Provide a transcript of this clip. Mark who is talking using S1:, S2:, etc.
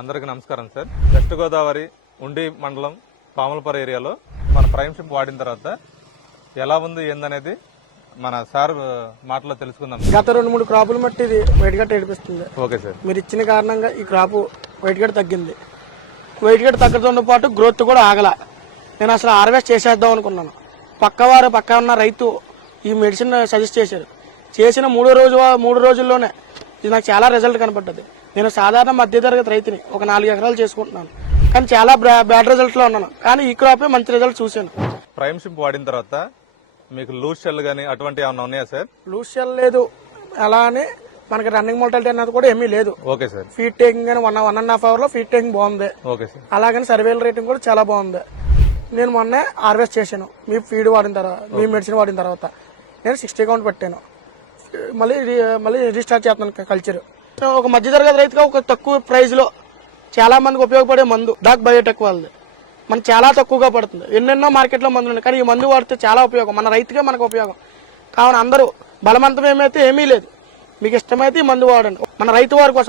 S1: అందరికీ నమస్కారం sir. West Godavari ఉండి మండలం పాములపర ఏరియాలో మన ప్రైమ్ షిప్ వాడిన తర్వాత ఎలా ఉంది ఏందనేది మన సార్ మాటలో తెలుసుకుందాం.
S2: గత రెండు మూడు క్రాపులు మట్టి ఇది వైట్ గట్ట ఏడిపిస్తుంది.
S1: Okay sir.
S2: మీరు ఇచ్చిన కారణంగా ఈ క్రాపు వైట్ గట్ట తగ్గింది. వైట్ గట్ట తగ్గడంతో పాటు గ్రోత్ కూడా ఆగల. నేను అసలు హార్వెస్ట్ చేసేద్దాం అనుకున్నాను. పక్కవారు పక్క ఉన్న రైతు ఈ మెడిసిన్ సజెస్ట్ చేశారు. చేసిన మూడో రోజు మూడు రోజుల్లోనే ఇది నాకు చాలా రిజల్ట్ కనపడ్డది. నేను సాధారణ మధ్యతరగతి రైతుని ఒక నాలుగు ఎకరాలు చేసుకుంటున్నాను. కానీ చాలా బ్యాడ్ రిజల్ట్లో ఉన్నాను. కానీ ఈ క్రాపే మంచి రిజల్ట్ చూశాను.
S1: ప్రైమ్ షిప్ వాడిన తర్వాత మీకు లూజ్ షెల్ కానీ అటువంటి ఏమైనా ఉన్నాయా సార్?
S2: లూషియల్ లేదు. అలా అని మనకి రన్నింగ్ మోటాలిటీ అనేది కూడా ఏమీ లేదు.
S1: Okay sir.
S2: ఫీడ్ టేకింగ్ అని వన్ వన్ అండ్ హాఫ్ అవర్లో ఫీడ్ టేకింగ్ బాగుంది.
S1: Okay sir.
S2: అలాగని సర్వేల్ రేటింగ్ కూడా చాలా బాగుంది. నేను మొన్నే హార్వెస్ట్ చేశాను. మీ ఫీడ్ వాడిన తర్వాత మీ మెడిసిన్ వాడిన తర్వాత. నేను సిక్స్టీ కౌంట్ పెట్టాను. మళ్ళీ మళ్ళీ రీస్టార్ట్ చేస్తున్నాను కల్చర్ ఒక మధ్యతరగతి రైతుగా ఒక తక్కువ ప్రైస్లో చాలా మందికి ఉపయోగపడే మందు. డాక్ బయోటెక్ వాళ్ళది. మనకు చాలా తక్కువగా పడుతుంది. ఎన్నెన్నో మార్కెట్లో మందులు ఉన్నాయి. కానీ ఈ మందు వాడితే చాలా ఉపయోగం. మన రైతుకే మనకు ఉపయోగం. కావున అందరూ బలవంతం ఏమైతే ఏమీ లేదు. మీకు ఇష్టమైతే ఈ మందు వాడండి. మన రైతు వారి కోసం